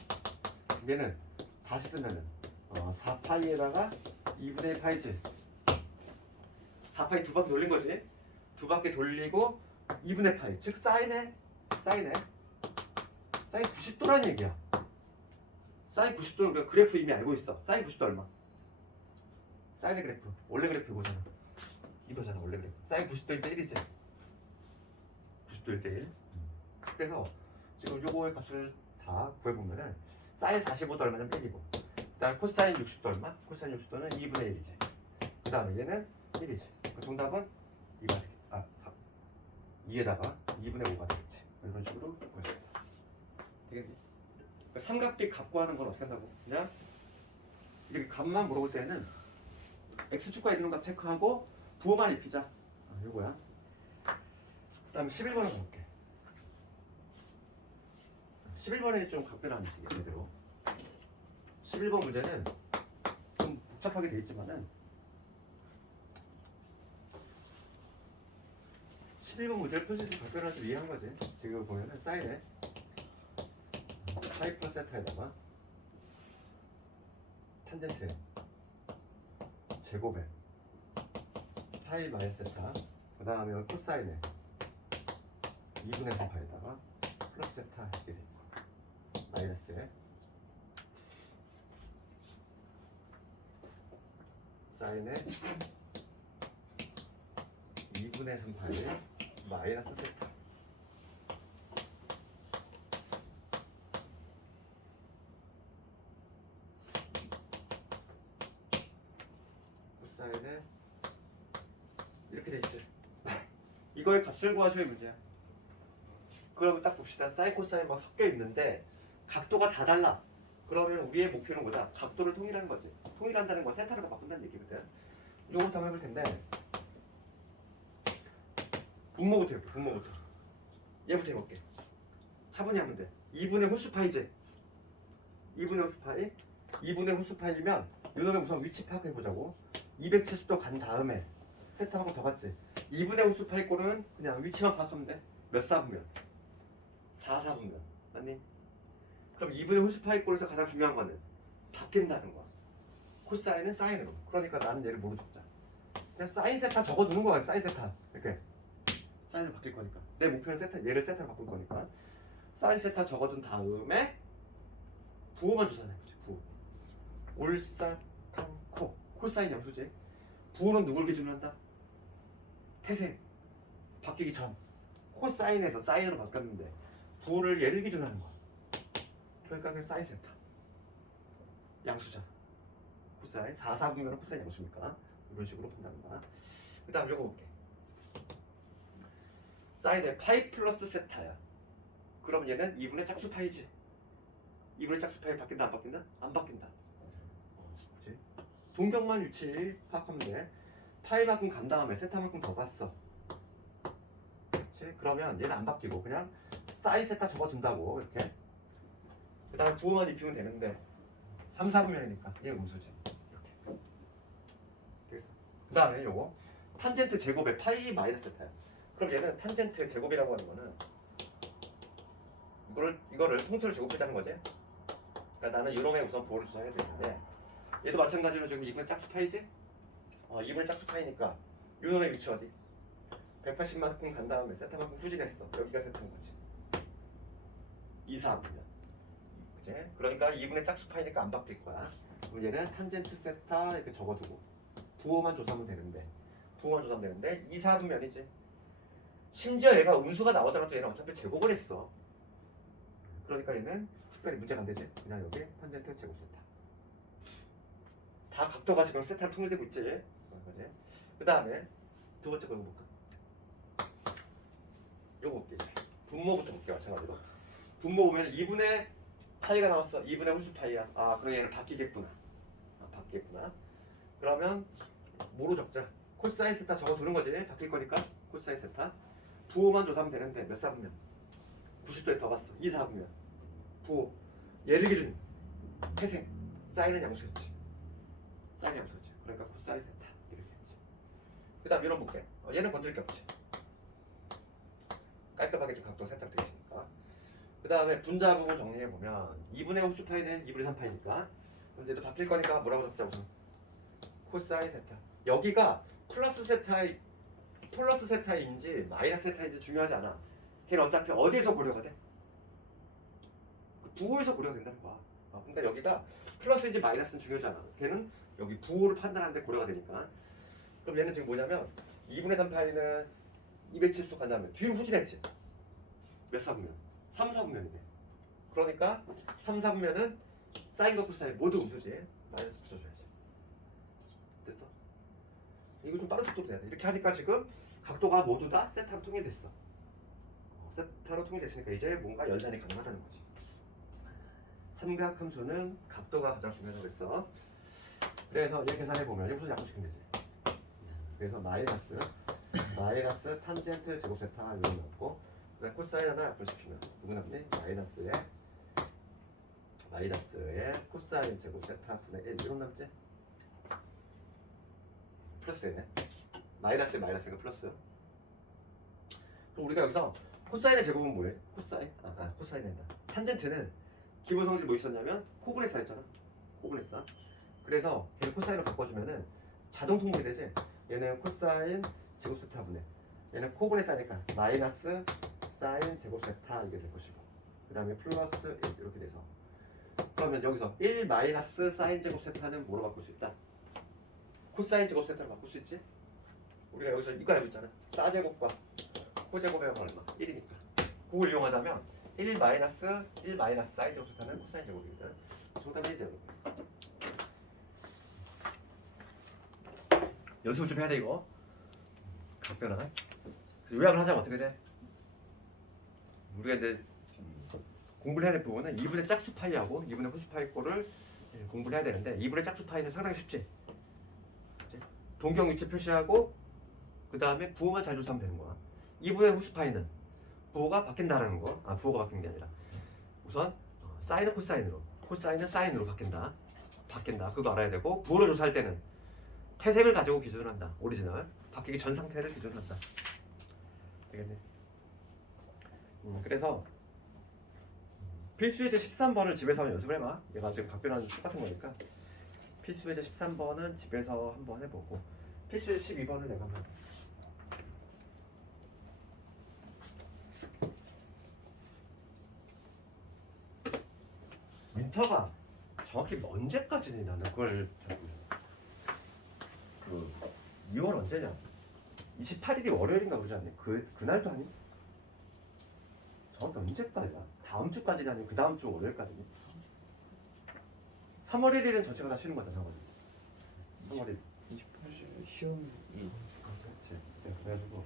얘는 다시 쓰면은 4파이에다가 2분의 1파이지. 4파이 두 바퀴 돌린 거지. 두 바퀴 돌리고 2분의 파이 즉 사인에 90도라는 얘기야. 사인 90도는 우리가 그래프 이미 알고 있어. 사인 90도 얼마? 사인의 그래프 원래 그래프 보잖아. 이거잖아 원래. 그래 사인 90도일 때 1이지. 90도일 때 1. 그래서 지금 요거의 값을 다 구해보면은 사인 45도 얼마냐면 1이고, 그 다음에 코사인 60도 얼마? 코사인 60도는 2분의 1이지. 그 다음에 얘는 1이지. 그 정답은 2가 되겠지. 2에다가 2분의 5가 되겠지. 이런 식으로 구해줍니다. 되겠니? 그러니까 삼각비 값 구하는 건 어떻게 한다고? 그냥 이렇게 값만 물어볼 때는 x축과 이루는 값 체크하고 부호만 입히자. 요거야. 그 다음에 11번을 볼게. 11번에 좀 각별한 식이야, 제대로. 11번 문제는 좀 복잡하게 돼 있지만은 11번 문제를 풀수 있는 각별한 식 이해한 거지. 지금 보면은 사인에 파이 플러스 세타에다가 탄젠트에 제곱에 파이 마이너스 세타, 그 다음에 코사인에 2분의 3파에다가 플러스 세타 이렇게 돼 있고, 마이너스에 사인에 2분의 3파에 마이너스 세타. 코사인에 이렇게 돼 있어요. 이거의 값을 구하셔야 문제야. 그러면 딱 봅시다. 사인 코사인 막 섞여 있는데 각도가 다 달라. 그러면 우리의 목표는 뭐다? 각도를 통일하는 거지. 통일한다는 건 세타로 다 바꾼다는 얘기거든. 요것도 한번 해볼 텐데, 분모부터 해볼게. 분모부터. 얘부터 해볼게. 차분히 하면 돼. 2분의 홀수파이지. 2분의 홀수파이. 2분의 홀수파이면 요놈의 우선 위치 파악해보자고. 270도 간 다음에 세타만큼 더 갔지. 2분의 홀수파이 꼴은 그냥 위치만 파악하면 돼. 몇 사분면? 4사분면. 맞니? 그럼 2분의 홀수파이 꼴에서 가장 중요한 거는 바뀐다는 거야. 코사인은 사인으로. 그러니까 나는 얘를 뭐로 적자? 그냥 사인 세타 적어두는 거야. 사인 세타. 이렇게. 사인을 바뀔 거니까. 내 목표는 세타, 얘를 세타로 바꿀 거니까. 사인 세타 적어둔 다음에 부호만 조사하는 거지. 부호. 올사탕코. 코사인 양수지. 부호는 누굴 기준으로 한다? 태생. 바뀌기 전. 코사인에서 사인으로 바뀌었는데 부호를 얘를 기준으로 하는 거야. 그러니까 그냥 사인 세타. 양수잖아. 코사인 4사분면은 코사인 양수니까 이런 식으로 푼답니다. 그 다음 요거 볼게. 사인에 파이 플러스 세타야. 그럼 얘는 2분의 짝수 파이지. 2분의 짝수 파이 바뀐다 안 바뀐다? 안 바뀐다. 그치? 동격만 위치 파악하면 돼. 파이만큼 간 다음에 세타만큼 더 갔어. 그렇지? 그러면 얘는 안 바뀌고 그냥 사인 세타 적어둔다고 이렇게. 그 다음에 부호만 입히면 되는데 3, 4분면이니까 얘가 음수지. 이렇게. 되겠어? 그 다음에 요거 탄젠트 제곱에 파이 마이너스 세타야. 그럼 얘는 탄젠트 제곱이라고 하는 거는 이거를 통째로 제곱했다는 거지. 그러니까 나는 요놈의 우선 부호를 조사해야 되는데 얘도 마찬가지로 지금 2분의 짝수 파이지? 2분의 짝수 파이니까 요놈의 위치 어디? 180만큼 간 다음에 세타만큼 후진했어. 여기가 세타인 거지. 2, 4분면. 그치? 그러니까 2분의 짝수 파이니까 안 바뀔 거야. 그럼 얘는 탄젠트 세타 이렇게 적어두고 부호만 조사하면 되는데 2, 4분면이지. 심지어 얘가 음수가 나오더라도 얘는 어차피 제곱을 했어. 그러니까 얘는 특별히 문제가 안 되지. 그냥 여기 탄젠트 제곱 세타. 다 각도가 지금 세타로 통일되고 있지. 그지? 그 다음에 두 번째 거 이거 볼까? 요거 볼게. 분모부터 볼게. 마찬가지로. 분모 보면 2분의 파이가 나왔어. 2분의 홀수 파이야. 그럼 얘는 바뀌겠구나. 바뀌겠구나. 그러면 뭐로 적자? 코사인 세타 적어두는 거지. 바뀔 거니까 코사인 세타. 부호만 조사하면 되는데 몇 사분면? 90도에 더 갔어. 2, 4분면. 부호. 얘를 기준. 태생. 사인은 양수였지. 사인 양수였지. 그러니까 코사인 세타. 이렇게 했지. 그 다음 이런 볼게. 얘는 건드릴 게 없지. 깔끔하게 좀 각도가 세타로 되어 있으니까. 그 다음에 분자 부분 정리해보면 2분의 홀수 파이는 2분의 3 파이니까 그럼 얘도 바뀔 거니까 뭐라고 적자 우선? 코사인 세타. 여기가 플러스 세타인지 마이너스 세타인지 중요하지 않아. 걔는 어차피 어디에서 고려가 돼? 그 부호에서 고려가 된다는 거야. 그러니까 여기가 플러스인지 마이너스는 중요하지 않아. 걔는 여기 부호를 판단하는데 고려가 되니까. 그럼 얘는 지금 뭐냐면 2분의 3 파이는 270도 간다면 뒤로 후진했지. 몇 사분면? 3, 4분면이네. 그러니까 3, 4분면은 사인과 코사인 모두 음수지. 마이너스 붙여줘야지. 됐어? 이거 좀 빠른 속도로 돼야 돼. 이렇게 하니까 지금 각도가 모두 다 세타로 통일됐어. 세타로 통일됐으니까 이제 뭔가 연산이 가능하다는 거지. 삼각 함수는 각도가 가장 중요하다고 했어. 그래서 이렇게 계산해보면 이거 약분시키면 되지. 그래서 마이너스 탄젠트 제곱 세타 이런 거 없고, 그다음 코사인 하나 약분시키면 누구 남니? 마이너스에 코사인 제곱 세타 분의 1 이런 남지? 플러스네. 마이너스가 플러스. 그럼 우리가 여기서 코사인의 제곱은 뭐예요? 코사인이다. 탄젠트는 기본 성질 뭐 있었냐면 코분해서 했잖아. 코분해서. 그래서 걔를 코사인으로 바꿔주면은 자동 통분이 되지. 얘는 코사인 제곱 세타 분의, 얘는 코분해서 하니까 마이너스 사인 제곱 세타 이게 될 것이고, 그 다음에 플러스 1 이렇게 돼서, 그러면 여기서 1 마이너스 사인 제곱 세타는 뭐로 바꿀 수 있다? 코사인 제곱 세타로 바꿀 수 있지? 우리가 여기서 이거 알고 있잖아. 사제곱과 코제곱의 얼마? 1이니까. 그걸 이용하자면 1 마이너스 사인 제곱 세타는 코사인 제곱이거든. 정답이 1이 되는 거야. 연습을 좀 해야 돼 이거. 각변화. 요약을 하자면 어떻게 돼? 우리가 이제 공부를 해야 될 부분은 2분의 짝수 파이하고 2분의 호수 파이 꼴을 공부를 해야 되는데, 2분의 짝수 파이는 상당히 쉽지. 동경 위치 표시하고 그 다음에 부호만 잘 조사하면 되는 거야. 2분의 호수 파이는 부호가 바뀐다라는 거. 부호가 바뀐 게 아니라 우선 사인은 코사인으로, 코사인은 사인으로 바뀐다. 그거 알아야 되고, 부호를 조사할 때는 태색을 가지고 기준을 한다. 오리지널 바뀌기 전 상태를 기준을 한다. 되겠네. 그래서 필수예제 13번을 집에서 한번 연습을 해봐. 얘가 지금 각변하는 똑같은 거니까 필수예제 13번은 집에서 한번 해보고, 필수예제 12번을 내가 한번 해볼게. 윈터가 정확히 언제까지니? 나는 그걸 잘 모르겠어. 그 2월 언제냐? 28일이 월요일인가 그러지 않니? 그날도 아니? 정확히 언제까지야? 다음 주까지는 아니고 그 다음 주 월요일까지니? 3월 1일은 전체가 다 쉬는 거잖아. 3월 1일 28일 시험이 그렇지. 네, 그래가지고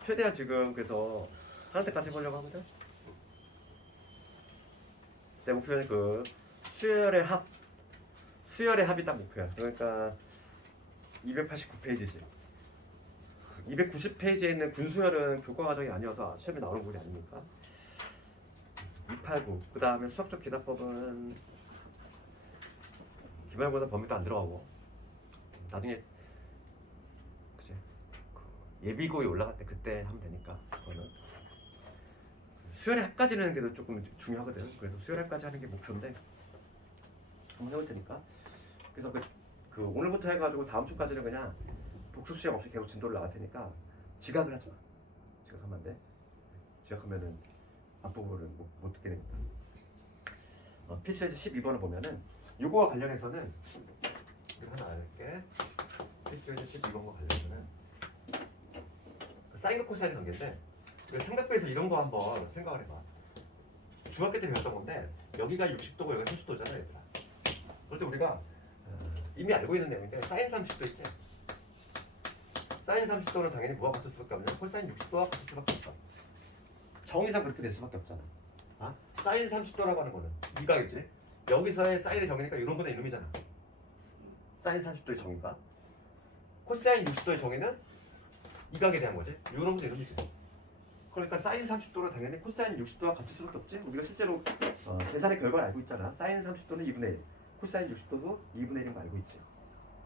최대한 지금 그래서 하는 때까지 해보려고 하거든. 내 목표는 그 수열의 합이 딱 목표야. 그러니까 289페이지지. 290페이지에 있는 군수열은 교과 과정이 아니어서 시험에 나오는 부분이 아닙니까? 289. 그 다음에 수학적 기납법은 기말고사 범위도 안 들어가고, 나중에 그치? 예비고에 올라갈 때 그때 하면 되니까. 그거는 수열의 합까지는 그래도 조금 중요하거든. 그래서 수열의 합까지 하는 게 목표인데 한번 해볼 테니까. 그래서 그 오늘부터 해가지고 다음 주까지는 그냥 복습 시험 없이 계속 진도를 나갈 테니까 지각을 하지 마. 지각하면 안 돼. 지각하면은 앞부분을 못 듣게 됩니다. 필수예제 12번을 보면은 요거와 관련해서는 이거 하나 알게. 필수예제 12번과 관련해서는 사인과 코사인 관계인데, 삼각배에서 이런 거 한번 생각을 해봐. 중학교 때 배웠던 건데 여기가 60도고 여기가 30도잖아 얘들아. 그럴 때 우리가 이미 알고 있는 내용인데, 사인 30도 있지? 사인 30도는 당연히 뭐가 같을 수밖에 없냐? 콜사인 60도와 같을 수밖에 없어. 정의상 그렇게 될 수밖에 없잖아. 사인 30도라고 하는 거는 이각이지. 여기서의 사인의 정의니까 이런 거는 이놈이잖아. 사인 30도의 정의가. 코사인 60도의 정의는 이각에 대한 거지. 이런 것도 이놈이지. 그러니까 사인 30도는 당연히 코사인 60도와 같을 수밖에 없지. 우리가 실제로 계산의 결과를 알고 있잖아. 사인 30도는 2분의 1, 코사인 60도도 2분의 1인 거 알고 있지.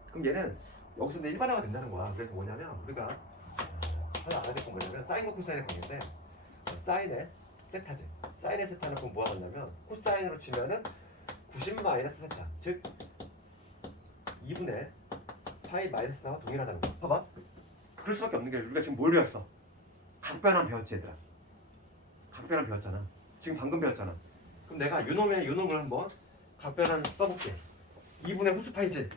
그럼 얘는 여기서 내 일반화가 된다는 거야. 그래서 뭐냐면 우리가 하나 알아야 될 건 뭐냐면 사인과 코사인의 관계인데, 사인의 세타지. 사인의 세타는 그럼 뭐가 같냐면 코사인으로 치면은 90 마이너스 세타, 즉 2분의 파이 마이너스 세타와 동일하다는 거야. 봐봐. 그럴 수밖에 없는 게, 우리가 지금 뭘 배웠어? 각변환 배웠지 얘들아. 각변환 배웠잖아. 지금 방금 배웠잖아. 그럼 내가 요놈을 한번 각변환 써볼게. 2분의 호수 파이지.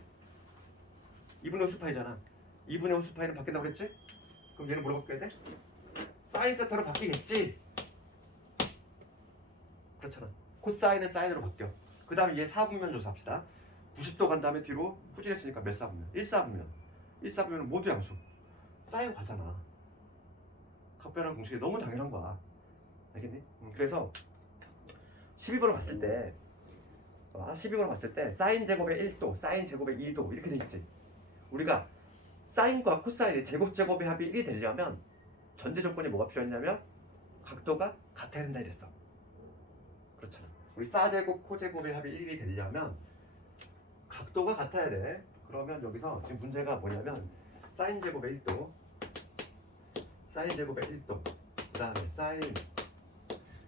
2분의 호스파이잖아. 2분의 호스파이는 바뀐다고 그랬지? 그럼 얘는 뭐로 바뀌어야 돼? 사인 세타로 바뀌겠지? 그렇잖아. 코사인은 사인으로 바뀌어. 그 다음에 얘 4분면 조사합시다. 90도 간 다음에 뒤로 후진했으니까 몇 4분면? 1사분면. 1사분면은 모두 양수. 사인 가잖아. 각변환 공식이 너무 당연한 거야. 알겠니? 그래서 12번을 봤을 때 12번을 봤을 때 사인 제곱의 1도, 사인 제곱의 2도 이렇게 돼 있지. 우리가 사인과 코사인의 제곱의 합이 1이 되려면 전제 조건이 뭐가 필요했냐면 각도가 같아야 된다 이랬어. 그렇잖아. 우리 사제곱, 코제곱의 합이 1이 되려면 각도가 같아야 돼. 그러면 여기서 지금 문제가 뭐냐면 사인 제곱의 1도, 사인 제곱의 1도, 그 다음에 사인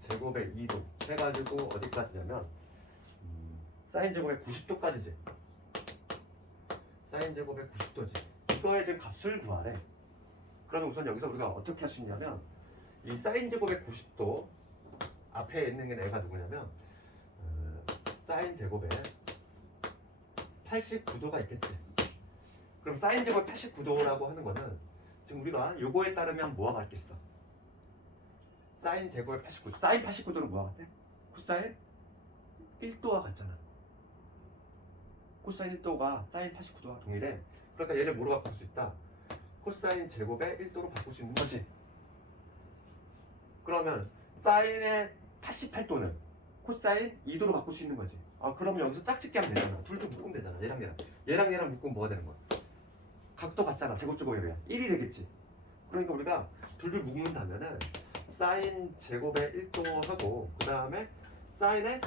제곱의 2도 해가지고 어디까지냐면 사인 제곱의 90도까지지. 사인 제곱의 90도지. 이거의 지금 값을 구하래. 그러면 우선 여기서 우리가 어떻게 할 수 있냐면 이 사인 제곱의 90도 앞에 있는 게 애가 누구냐면 사인 제곱의 89도가 있겠지. 그럼 사인 제곱 89도라고 하는 거는 지금 우리가 요거에 따르면 뭐가 같겠어? 사인 제곱의 89도. 사인 89도는 뭐가 같아? 코사인 1도와 같잖아. 코사인 1도가 사인 89도와 동일해. 그러니까 얘를 뭐로 바꿀 수 있다? 코사인 제곱의 1도로 바꿀 수 있는 거지. 그러면 사인의 88도는 코사인 2도로 바꿀 수 있는 거지. 그러면 여기서 짝짓기 하면 되잖아. 둘도 묶으면 되잖아. 얘랑 묶으면 뭐가 되는 거야? 각도 같잖아. 제곱제곱에 비해 1이 되겠지. 그러니까 우리가 둘을 묶는다면은 사인 제곱의 1도 하고 그 다음에 사인의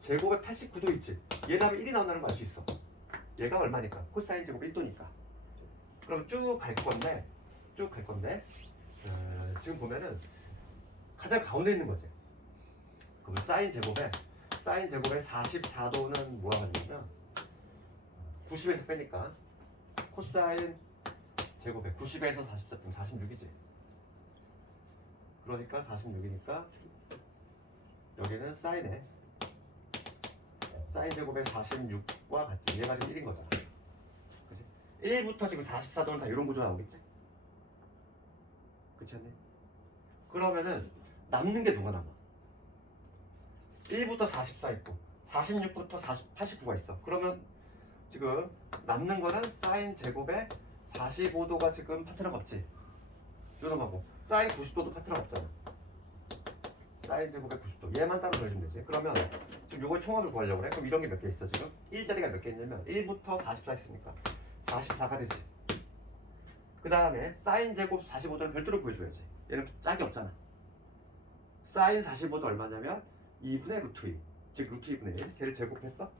제곱의 89도 있지. 얘가 하면 1이 나온다는 걸 알 수 있어. 얘가 얼마니까? 코사인 제곱 1도니까. 그럼 쭉 갈 건데 지금 보면은 가장 가운데 있는 거지. 그럼 사인 제곱의 44도는 뭐가 같냐면 90에서 빼니까 코사인 제곱의 90에서 44 빼면 46이지. 그러니까 46이니까 여기는 사인 제곱의 46과 같지. 얘가 지금 1인 거잖아. 그치? 1부터 지금 44도는 다 이런 구조 나오겠지? 그렇지 않니? 그러면은 남는 게 누가 남아? 1부터 44 있고 46부터 89가 있어. 그러면 지금 남는 거는 사인 제곱의 45도가 지금 파트너가 없지. 요놈하고 사인 90도도 파트너가 없잖아. 사인 제곱의 90도 얘만 따로 더해주면 되지. 그러면 지금 요거의 총합을 구하려고 그래. 그럼 이런 게 몇 개 있어 지금? 1자리가 몇 개 있냐면 1부터 44 있으니까 44가 되지. 그 다음에 사인 제곱 45도는 별도로 구해줘야지. 얘는 짝이 없잖아. 사인 45도 얼마냐면 2분의 루트 2. 즉 루트 2분의 1. 걔를 제곱했어?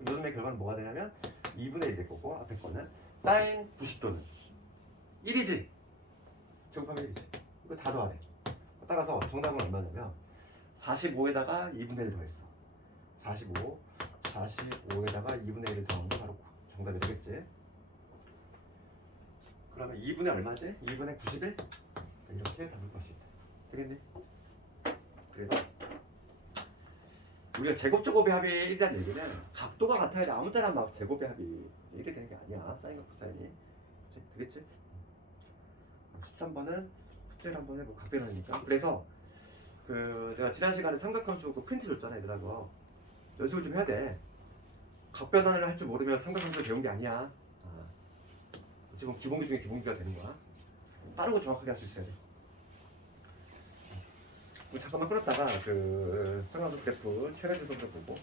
요즘의 결과는 뭐가 되냐면 2분의 1 될 거고 앞에 거는 사인 90도는 1이지. 제곱하면 1이지. 이거 다 더하래. 따라서 정답은 얼마냐면 45에다가 2분의 1 더했어. 45에다가 2분의 1을 더한 거 바로 정답이 되겠지. 그러면 2분의 얼마지? 2분의 91? 이렇게 답을 볼 수 있다. 되겠니? 그래서 우리가 제곱제곱의 합이 1이라는 얘기는 각도가 같아야 돼. 아무 때나 막 제곱의 합이 1이 되는 게 아니야. 사인과 코사인이. 되겠지? 13번은 숙제를 한번 해보고 각변하니까. 그래서 내가 지난 시간에 삼각함수 그 프린트 줬잖아 얘들하고. 연습을 좀 해야 돼. 각변환을 할 줄 모르면 삼각함수를 배운 게 아니야. 지금 기본기 중에 기본기가 되는 거야. 빠르고 정확하게 할 수 있어야 돼. 잠깐만 끊었다가 삼각함수 그래프 최대 주소를 보고